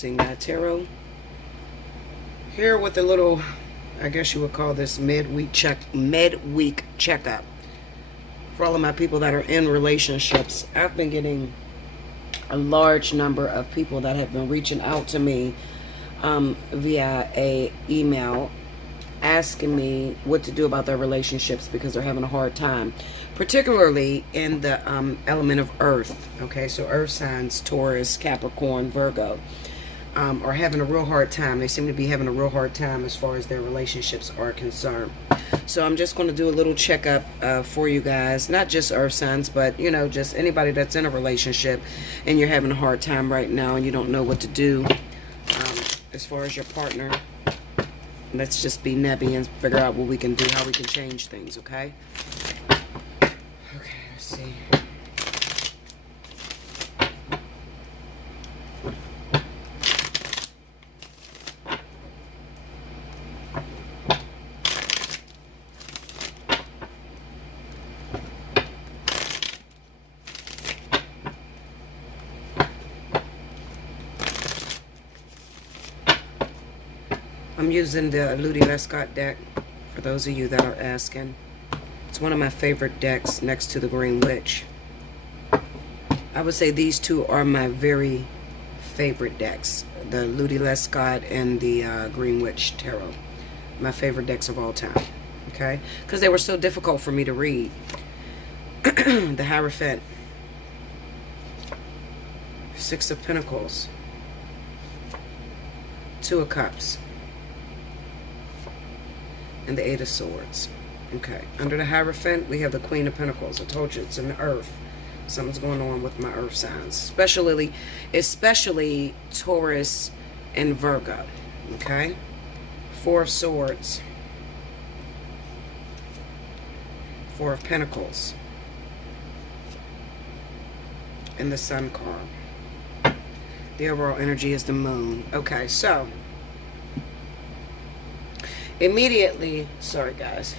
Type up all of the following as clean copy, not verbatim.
Allseeingeyetarot. Here with a little, I guess you would call this midweek checkup. For all of my people that are in relationships, I've been getting a large number of people that have been reaching out to me via a email asking me what to do about their relationships because they're having a hard time, particularly in the element of earth. Okay, so earth signs, Taurus, Capricorn, Virgo, are having a real hard time. They seem to be having a real hard time as far as their relationships are concerned. So I'm just going to do a little checkup for you guys, not just earth signs, but just anybody that's in a relationship and you're having a hard time right now and you don't know what to do as far as your partner. Let's just be nebby and figure out what we can do, how we can change things, okay? Okay, let's see. I'm using the Allseeingeyetarot deck, for those of you that are asking. It's one of my favorite decks next to the Green Witch. I would say these two are my very favorite decks. The Allseeingeyetarot and the Green Witch Tarot. My favorite decks of all time. Okay? Because they were so difficult for me to read. The Hierophant. Six of Pentacles. Two of Cups. And the Eight of Swords. Okay. Under the Hierophant, we have the Queen of Pentacles. I told you it's in the earth. Something's going on with my earth signs. Especially Taurus and Virgo. Okay. Four of Swords. Four of Pentacles. And the Sun card. The overall energy is the Moon. Okay, so immediately, sorry guys,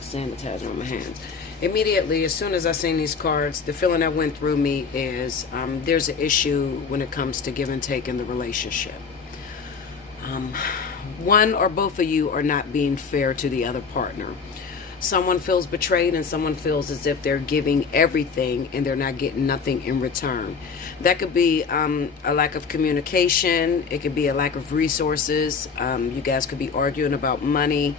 sanitizer on my hands. Immediately, as soon as I seen these cards, the feeling that went through me is there's an issue when it comes to give and take in the relationship. One or both of you are not being fair to the other partner. Someone feels betrayed and someone feels as if they're giving everything and they're not getting nothing in return. That could be a lack of communication. It could be a lack of resources. You guys could be arguing about money,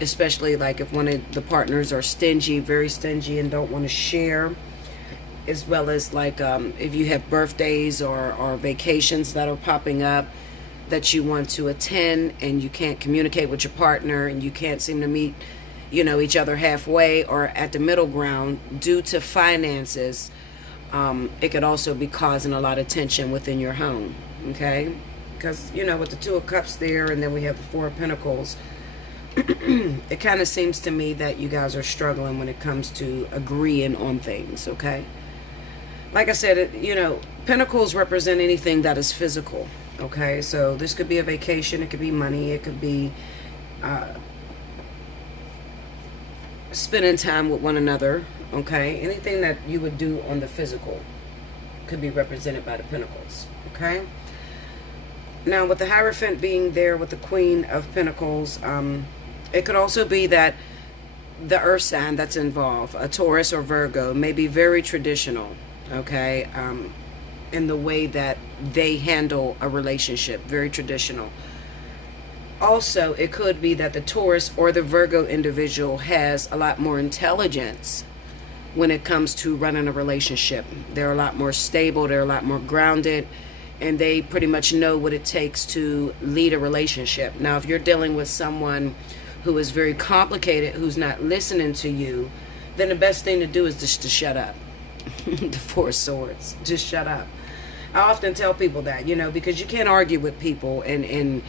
especially like if one of the partners are stingy, very stingy, and don't want to share. As well as like if you have birthdays or vacations that are popping up that you want to attend and you can't communicate with your partner and you can't seem to meet each other halfway or at the middle ground due to finances. It could also be causing a lot of tension within your home, okay? Because, with the Two of Cups there and then we have the Four of Pentacles, it kind of seems to me that you guys are struggling when it comes to agreeing on things, okay? Like I said, Pentacles represent anything that is physical, okay? So this could be a vacation, it could be money, it could be spending time with one another, okay? Anything that you would do on the physical could be represented by the Pentacles, okay? Now, with the Hierophant being there with the Queen of Pentacles, it could also be that the earth sign that's involved, a Taurus or Virgo, may be very traditional, okay, in the way that they handle a relationship, very traditional. Also, it could be that the Taurus or the Virgo individual has a lot more intelligence when it comes to running a relationship. They're a lot more stable, they're a lot more grounded, and they pretty much know what it takes to lead a relationship. Now, if you're dealing with someone who is very complicated, who's not listening to you, then the best thing to do is just to shut up. The Four of Swords. Just shut up. I often tell people that, because you can't argue with people and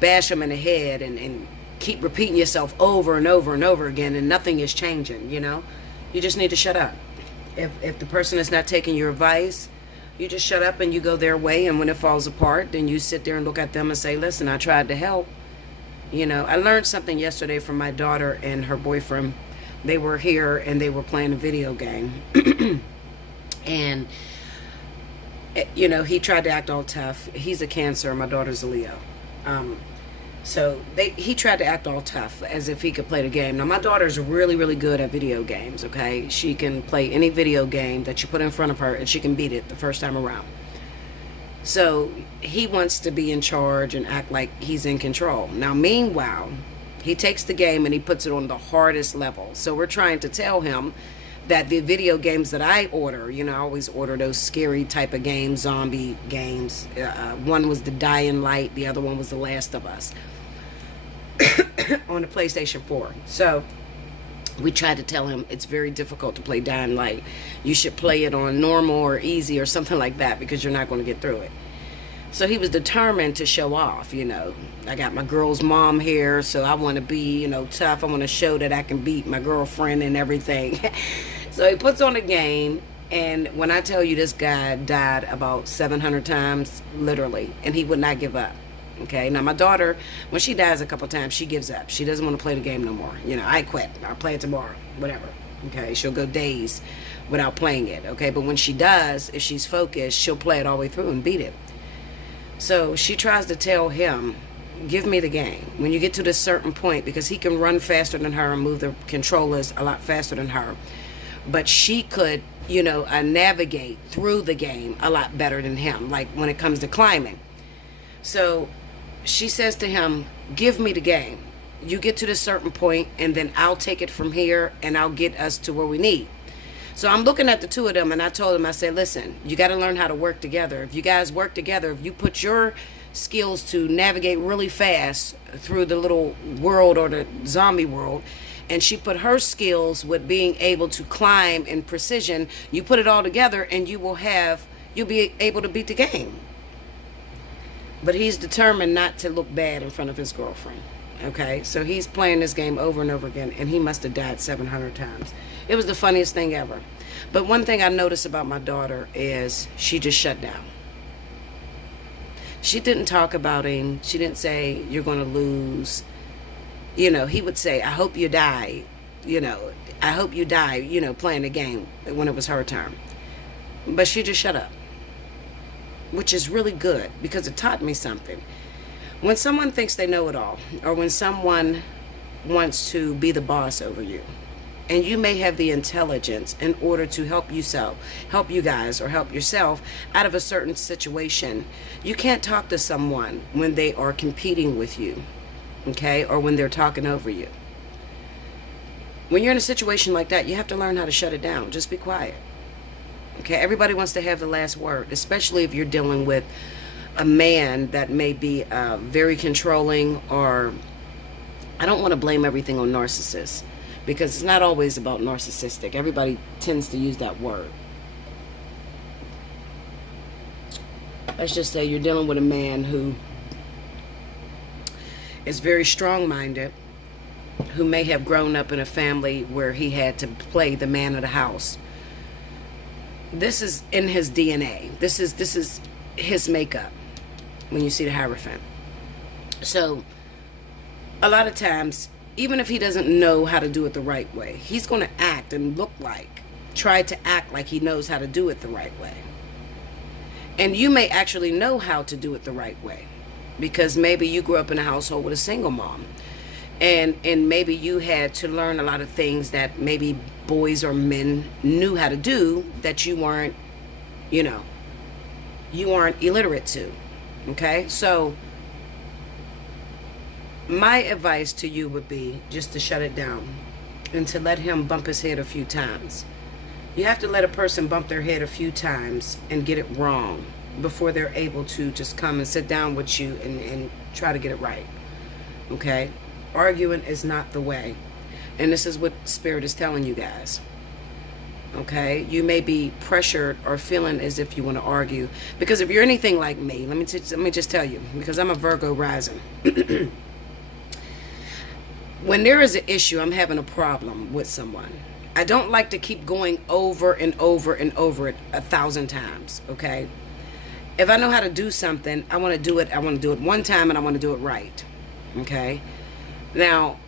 bash them in the head and keep repeating yourself over and over and over again and nothing is changing, You just need to shut up. If the person is not taking your advice, you just shut up and you go their way, and when it falls apart, then you sit there and look at them and say, listen, I tried to help. I learned something yesterday from my daughter and her boyfriend. They were here and they were playing a video game. And You know, he tried to act all tough. He's a Cancer. My daughter's a Leo. So he tried to act all tough as if he could play the game. Now, my daughter's really, really good at video games, okay? She can play any video game that you put in front of her, and she can beat it the first time around. So he wants to be in charge and act like he's in control. Now, meanwhile, he takes the game and he puts it on the hardest level. So we're trying to tell him that the video games that I order, you know, I always order those scary type of games, zombie games. One was the Dying Light. The other one was The Last of Us on the PlayStation 4. So we tried to tell him it's very difficult to play Dying Light. You should play it on normal or easy or something like that because you're not going to get through it. So he was determined to show off, you know. I got my girl's mom here, so I want to be, you know, tough. I want to show that I can beat my girlfriend and everything. So he puts on a game, and when I tell you this guy died about 700 times, literally, and he would not give up. Okay, now my daughter, when she dies a couple times, she gives up. She doesn't want to play the game no more. You know, I quit. I'll play it tomorrow, whatever. Okay, she'll go days without playing it. Okay, but when she does, if she's focused, she'll play it all the way through and beat it. So she tries to tell him, give me the game. When you get to this certain point, because he can run faster than her and move the controllers a lot faster than her, but she could, you know, navigate through the game a lot better than him, like when it comes to climbing. So she says to him, give me the game. You get to this certain point, and then I'll take it from here, and I'll get us to where we need. So I'm looking at the two of them, and I told them, I said, listen, you got to learn how to work together. If you guys work together, if you put your skills to navigate really fast through the little world or the zombie world, and she put her skills with being able to climb and precision, you put it all together, and you'll be able to beat the game. But he's determined not to look bad in front of his girlfriend. Okay, so he's playing this game over and over again, and he must have died 700 times. It was the funniest thing ever. But one thing I noticed about my daughter is she just shut down. She didn't talk about him. She didn't say, you're going to lose. You know, he would say, I hope you die. You know, I hope you die, you know, playing the game when it was her turn. But she just shut up, which is really good because it taught me something. When someone thinks they know it all, or when someone wants to be the boss over you, and you may have the intelligence in order to help you guys, or help yourself out of a certain situation, you can't talk to someone when they are competing with you, okay, or when they're talking over you. When you're in a situation like that, you have to learn how to shut it down. Just be quiet. Okay, everybody wants to have the last word, especially if you're dealing with a man that may be very controlling, or I don't want to blame everything on narcissists, because it's not always about narcissistic. Everybody tends to use that word. Let's just say you're dealing with a man who is very strong-minded, who may have grown up in a family where he had to play the man of the house. This is in his DNA. This is his makeup when you see the Hierophant. So a lot of times, even if he doesn't know how to do it the right way, he's going to act and try to act like he knows how to do it the right way. And you may actually know how to do it the right way, because maybe you grew up in a household with a single mom, and maybe you had to learn a lot of things that maybe boys or men knew how to do that you weren't, you aren't illiterate to. Okay, so my advice to you would be just to shut it down and to let him bump his head a few times. You have to let a person bump their head a few times and get it wrong before they're able to just come and sit down with you and try to get it right. Okay, arguing is not the way, and this is what Spirit is telling you guys. Okay, you may be pressured or feeling as if you want to argue, because if you're anything like me, let me just tell you, because I'm a Virgo rising. When there is an issue, I'm having a problem with someone, I don't like to keep going over and over and over it 1,000 times. Okay, if I know how to do something, I want to do it. I want to do it one time, and I want to do it right. Okay, now,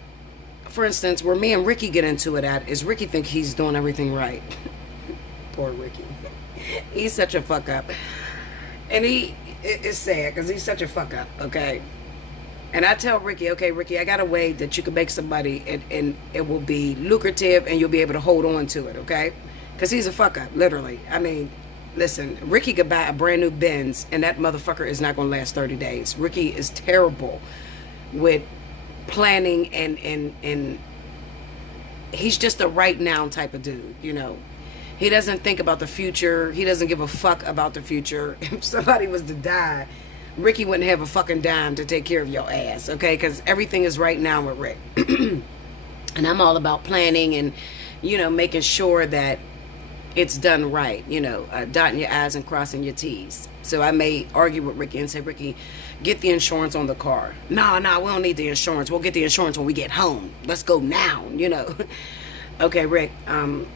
for instance, where me and Ricky get into it at is Ricky think he's doing everything right. Poor Ricky. He's such a fuck up. And it's sad because he's such a fuck up, okay? And I tell Ricky, okay, Ricky, I got a way that you can make somebody and it will be lucrative and you'll be able to hold on to it, okay? Because he's a fuck up, literally. I mean, listen, Ricky could buy a brand new Benz and that motherfucker is not going to last 30 days. Ricky is terrible with planning and he's just a right now type of dude, you know. He doesn't think about the future. He doesn't give a fuck about the future. If somebody was to die, Ricky wouldn't have a fucking dime to take care of your ass, okay? Because everything is right now with Rick. And I'm all about planning and, you know, making sure that it's done right, you know, dotting your I's and crossing your T's. So I may argue with Ricky and say, Ricky, get the insurance on the car. No, we don't need the insurance. We'll get the insurance when we get home. Let's go now, you know. Okay, Rick,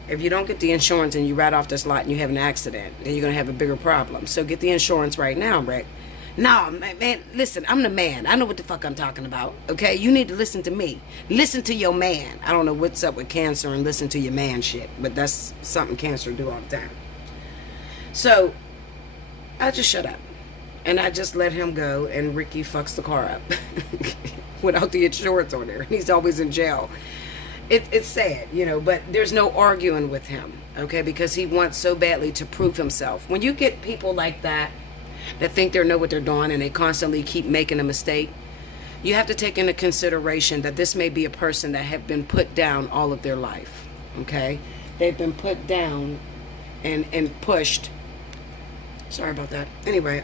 if you don't get the insurance and you ride off this lot and you have an accident, then you're going to have a bigger problem. So get the insurance right now, Rick. No, man, listen, I'm the man. I know what the fuck I'm talking about, okay? You need to listen to me. Listen to your man. I don't know what's up with Cancer and listen to your man shit, but that's something Cancer do all the time. So I just shut up. And I just let him go, and Ricky fucks the car up without the insurance on there. And he's always in jail. It's sad, you know, but there's no arguing with him, okay, because he wants so badly to prove himself. When you get people like that think they know what they're doing and they constantly keep making a mistake, you have to take into consideration that this may be a person that have been put down all of their life, okay? They've been put down and pushed. Sorry about that. Anyway,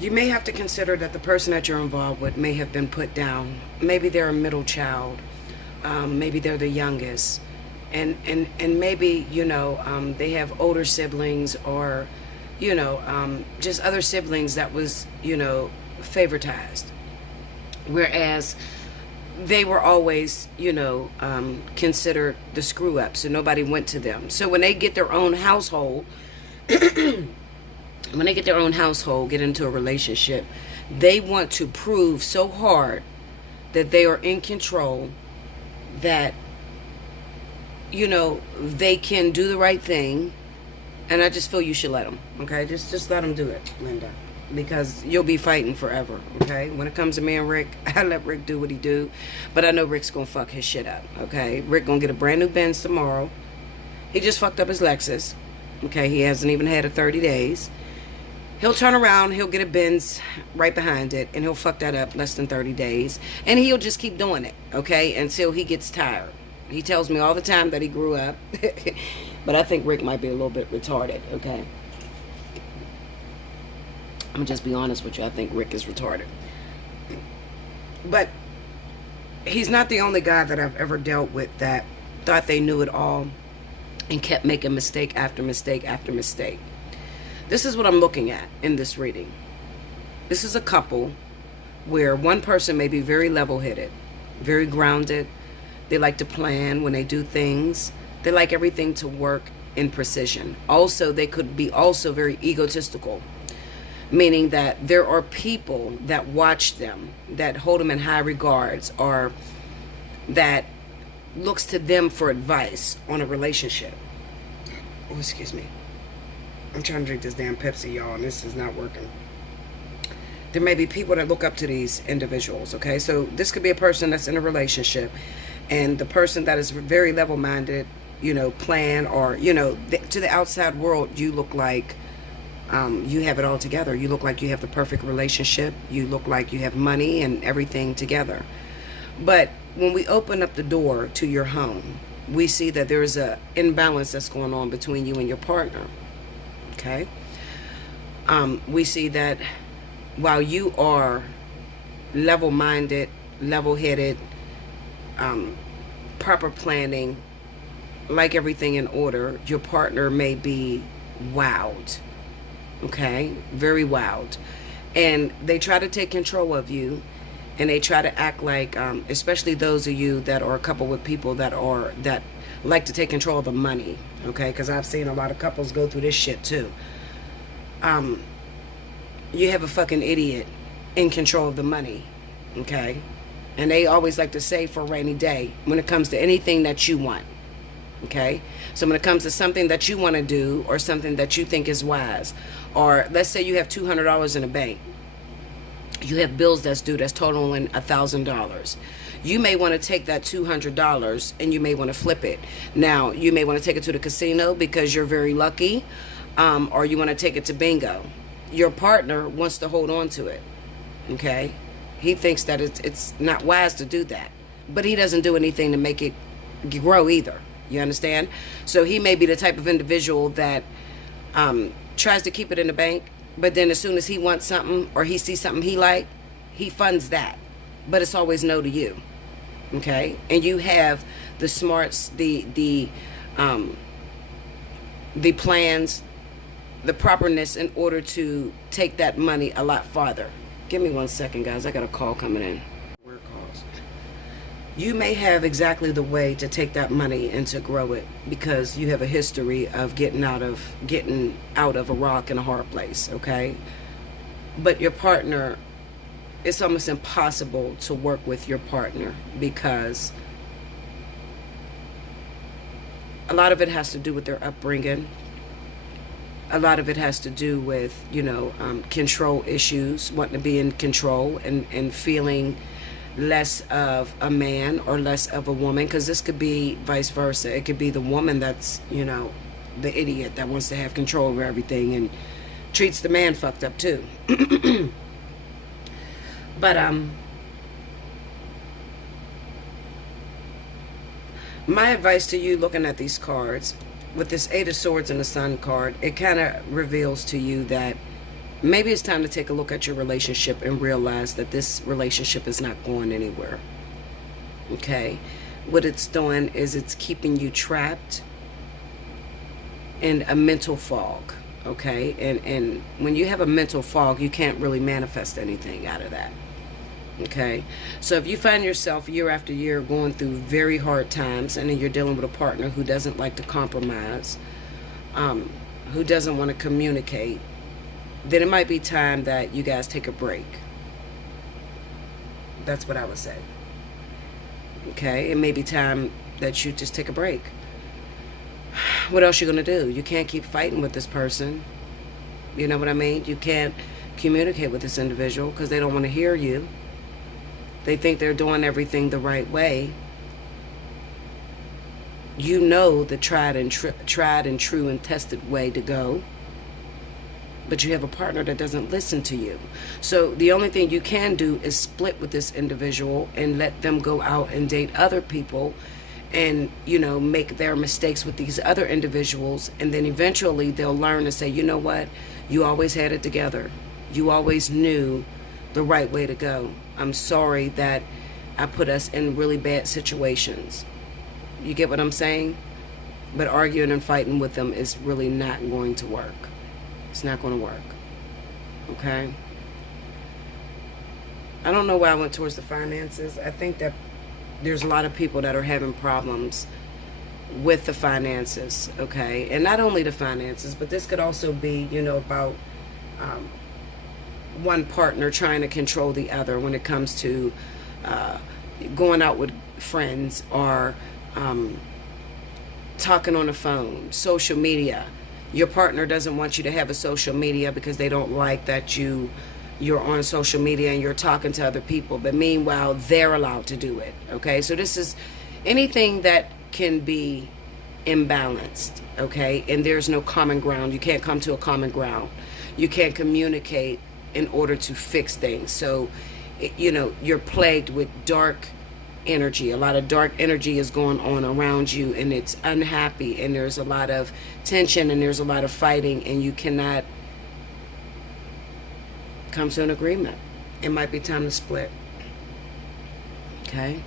you may have to consider that the person that you're involved with may have been put down. Maybe they're a middle child. Maybe they're the youngest, and maybe, you know, they have older siblings or, you know, just other siblings that was, you know, favoritized, whereas they were always, you know, considered the screw up, so nobody went to them. So when they get their own household, get into a relationship, they want to prove so hard that they are in control, that, you know, they can do the right thing. And I just feel you should let them, okay? Just let them do it, Linda, because you'll be fighting forever, okay? When it comes to me and Rick, I let Rick do what he do, but I know Rick's gonna fuck his shit up, okay? Rick gonna get a brand new Benz tomorrow. He just fucked up his Lexus, okay? He hasn't even had it 30 days. He'll turn around, he'll get a Benz right behind it, and he'll fuck that up less than 30 days. And he'll just keep doing it, okay, until he gets tired. He tells me all the time that he grew up. But I think Rick might be a little bit retarded, okay? I'm going to just be honest with you. I think Rick is retarded. But he's not the only guy that I've ever dealt with that thought they knew it all and kept making mistake after mistake after mistake. This is what I'm looking at in this reading. This is a couple where one person may be very level-headed, very grounded. They like to plan when they do things. They like everything to work in precision. Also, they could be also very egotistical, meaning that there are people that watch them, that hold them in high regards, or that looks to them for advice on a relationship. Oh, excuse me. I'm trying to drink this damn Pepsi, y'all, and this is not working. There may be people that look up to these individuals, okay? So this could be a person that's in a relationship, and the person that is very level-minded, you know, plan, or, you know, to the outside world, you look like you have it all together. You look like you have the perfect relationship. You look like you have money and everything together. But when we open up the door to your home, we see that there's a imbalance that's going on between you and your partner. Okay? We see that while you are level-minded, level-headed, proper planning, like everything in order, your partner may be wowed. Okay? Very wowed. And they try to take control of you, and they try to act like, especially those of you that are a couple with people that like to take control of the money, okay? Because I've seen a lot of couples go through this shit too. You have a fucking idiot in control of the money, okay? And they always like to save for a rainy day when it comes to anything that you want, Okay, so when it comes to something that you want to do or something that you think is wise, or let's say you have $200 in the bank, you have bills that's due that's totaling $1,000. You may want to take that $200 and you may want to flip it. Now, you may want to take it to the casino because you're very lucky, or you want to take it to bingo. Your partner wants to hold on to it. Okay, he thinks that it's not wise to do that, but he doesn't do anything to make it grow either. You understand? So he may be the type of individual that tries to keep it in the bank, but then as soon as he wants something or he sees something he like, he funds that. But it's always no to you. Okay? And you have the smarts, the plans, the properness in order to take that money a lot farther. Give me 1 second, guys. I got a call coming in. Where calls? You may have exactly the way to take that money and to grow it because you have a history of getting out of a rock in a hard place, okay? But your partner, it's almost impossible to work with your partner because a lot of it has to do with their upbringing. A lot of it has to do with, control issues, wanting to be in control and feeling less of a man or less of a woman, because this could be vice versa. It could be the woman that's, the idiot that wants to have control over everything and treats the man fucked up too. But my advice to you looking at these cards, with this Eight of Swords and the Sun card, it kind of reveals to you that maybe it's time to take a look at your relationship and realize that this relationship is not going anywhere. Okay? What it's doing is it's keeping you trapped in a mental fog. Okay? And when you have a mental fog, you can't really manifest anything out of that. Okay, so if you find yourself year after year going through very hard times, and then you're dealing with a partner who doesn't like to compromise, who doesn't want to communicate, then it might be time that you guys take a break. That's what I would say. Okay, it may be time that you just take a break. What else you gonna do? You can't keep fighting with this person. You know what I mean? You can't communicate with this individual because they don't want to hear you. They think they're doing everything the right way. You know the tried and true and tested way to go. But you have a partner that doesn't listen to you. So the only thing you can do is split with this individual and let them go out and date other people and, make their mistakes with these other individuals. And then eventually they'll learn to say, you know what? You always had it together. You always knew the right way to go. I'm sorry that I put us in really bad situations. You get what I'm saying? But arguing and fighting with them is really not going to work. It's not going to work. Okay? I don't know why I went towards the finances. I think that there's a lot of people that are having problems with the finances. Okay? And not only the finances, but this could also be, about one partner trying to control the other when it comes to going out with friends or talking on the phone, social media. Your partner doesn't want you to have a social media because they don't like that you're on social media and you're talking to other people, but meanwhile they're allowed to do it. Okay, so this is anything that can be imbalanced. Okay, and there's no common ground. You can't come to a common ground. You can't communicate in order to fix things. So, you're plagued with dark energy. A lot of dark energy is going on around you, and it's unhappy, and there's a lot of tension, and there's a lot of fighting, and you cannot come to an agreement. It might be time to split. Okay?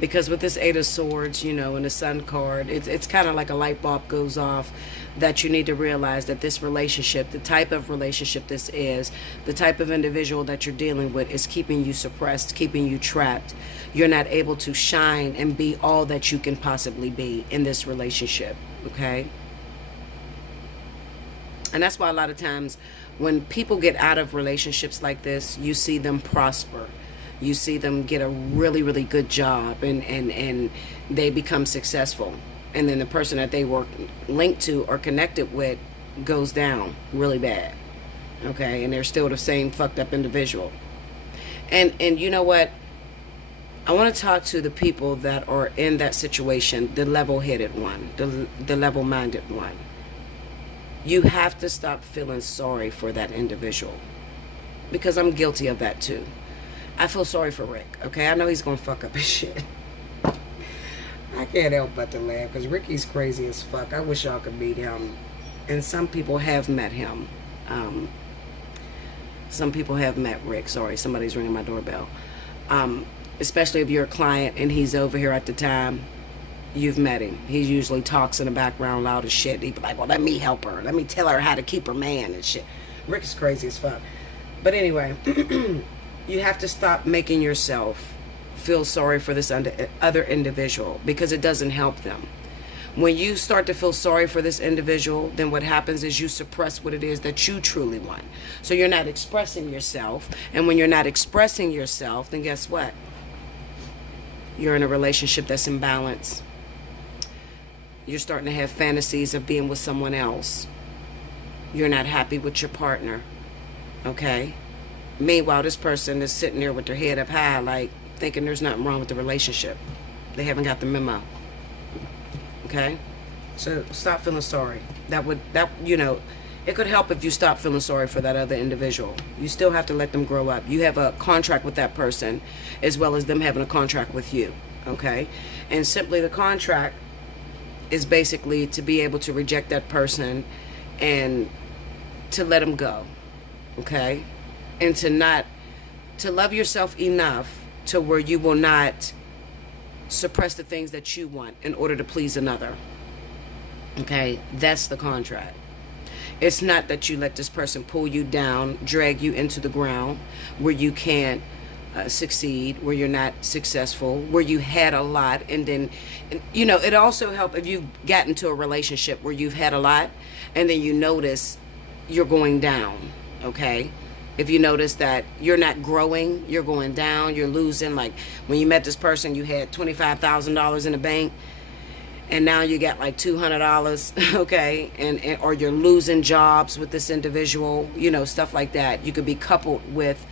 Because with this Eight of Swords, and the Sun card, it's kind of like a light bulb goes off that you need to realize that this relationship, the type of relationship this is, the type of individual that you're dealing with is keeping you suppressed, keeping you trapped. You're not able to shine and be all that you can possibly be in this relationship, okay? And that's why a lot of times when people get out of relationships like this, you see them prosper. You see them get a really, really good job and they become successful. and then the person that they were linked to or connected with goes down really bad. Okay, and they're still the same fucked up individual. And you know what? I want to talk to the people that are in that situation, the level-headed one, the level-minded one. You have to stop feeling sorry for that individual, because I'm guilty of that too. I feel sorry for Rick, okay? I know he's going to fuck up his shit. I can't help but to laugh, because Ricky's crazy as fuck. I wish y'all could meet him. And some people have met him. Some people have met Rick. Sorry, somebody's ringing my doorbell. Especially if you're a client and he's over here at the time, you've met him. He usually talks in the background loud as shit. He'd be like, well, let me help her. Let me tell her how to keep her man and shit. Rick is crazy as fuck. But anyway, you have to stop making yourself feel sorry for this other individual, because it doesn't help them. When you start to feel sorry for this individual, then what happens is you suppress what it is that you truly want. So you're not expressing yourself. And when you're not expressing yourself, then guess what? You're in a relationship that's imbalanced. You're starting to have fantasies of being with someone else. You're not happy with your partner. Okay? Meanwhile, this person is sitting there with their head up high, like thinking there's nothing wrong with the relationship. They haven't got the memo. Okay? So stop feeling sorry. It could help if you stop feeling sorry for that other individual. You still have to let them grow up. You have a contract with that person as well as them having a contract with you. Okay? And simply the contract is basically to be able to reject that person and to let them go. Okay? And to love yourself enough to where you will not suppress the things that you want in order to please another. Okay? That's the contract. It's not that you let this person pull you down, drag you into the ground where you can't succeed, where you're not successful, where you had a lot, and then, it also helps if you've gotten into a relationship where you've had a lot and then you notice you're going down. Okay? If you notice that you're not growing, you're going down, you're losing. Like when you met this person, you had $25,000 in the bank, and now you got like $200, okay, and or you're losing jobs with this individual, stuff like that. You could be coupled with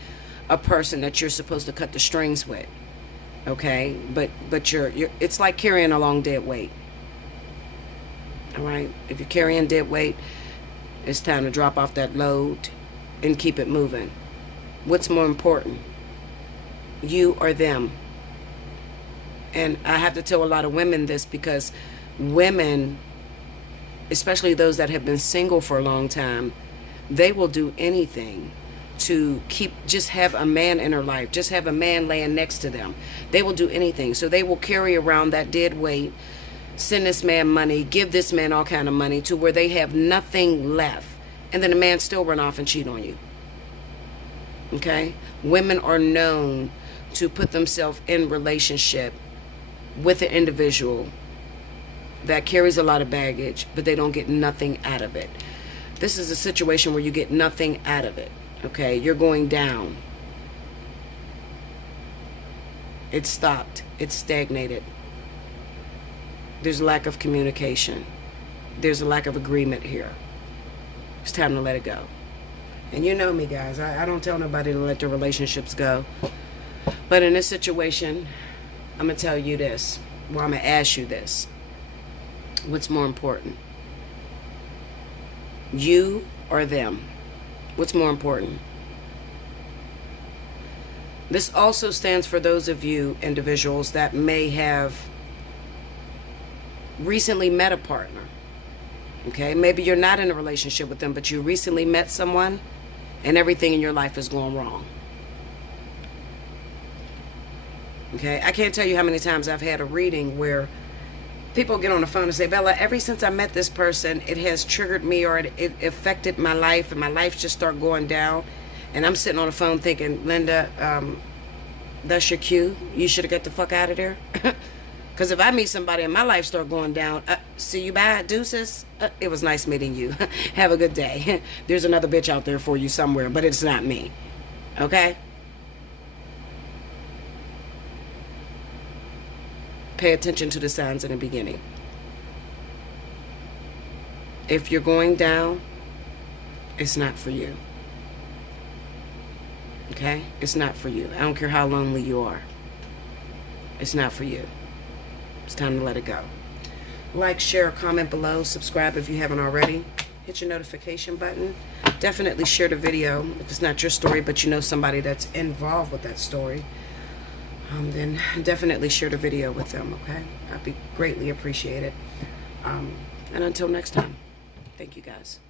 a person that you're supposed to cut the strings with, okay, but you're it's like carrying a long dead weight. All right, if you're carrying dead weight, it's time to drop off that load and keep it moving. What's more important, you or them? And I have to tell a lot of women this, because women, especially those that have been single for a long time, they will do anything to just have a man in her life, just have a man laying next to them. They will do anything. So they will carry around that dead weight, send this man money, give this man all kind of money, to where they have nothing left. And then the man still run off and cheat on you. Okay? Women are known to put themselves in relationship with an individual that carries a lot of baggage, but they don't get nothing out of it. This is a situation where you get nothing out of it. Okay? You're going down. It's stopped. It's stagnated. There's a lack of communication. There's a lack of agreement here. It's time to let it go. And you know me, guys. I don't tell nobody to let their relationships go. But in this situation, I'm going to tell you this. Well, I'm going to ask you this. What's more important? You or them? What's more important? This also stands for those of you individuals that may have recently met a partner. Okay, maybe you're not in a relationship with them, but you recently met someone and everything in your life is going wrong. Okay, I can't tell you how many times I've had a reading where people get on the phone and say, Bella, ever since I met this person, it has triggered me, or it affected my life, and my life just started going down. And I'm sitting on the phone thinking, Linda, that's your cue. You should have got the fuck out of there. Because if I meet somebody and my life start going down, see you, bye, deuces. It was nice meeting you. Have a good day. There's another bitch out there for you somewhere, but it's not me. Okay? Pay attention to the signs in the beginning. If you're going down, it's not for you. Okay? It's not for you. I don't care how lonely you are. It's not for you. It's time to let it go. Like, share, comment below. Subscribe if you haven't already. Hit your notification button. Definitely share the video. If it's not your story, but you know somebody that's involved with that story, then definitely share the video with them, okay? I'd be greatly appreciated. And until next time, thank you guys.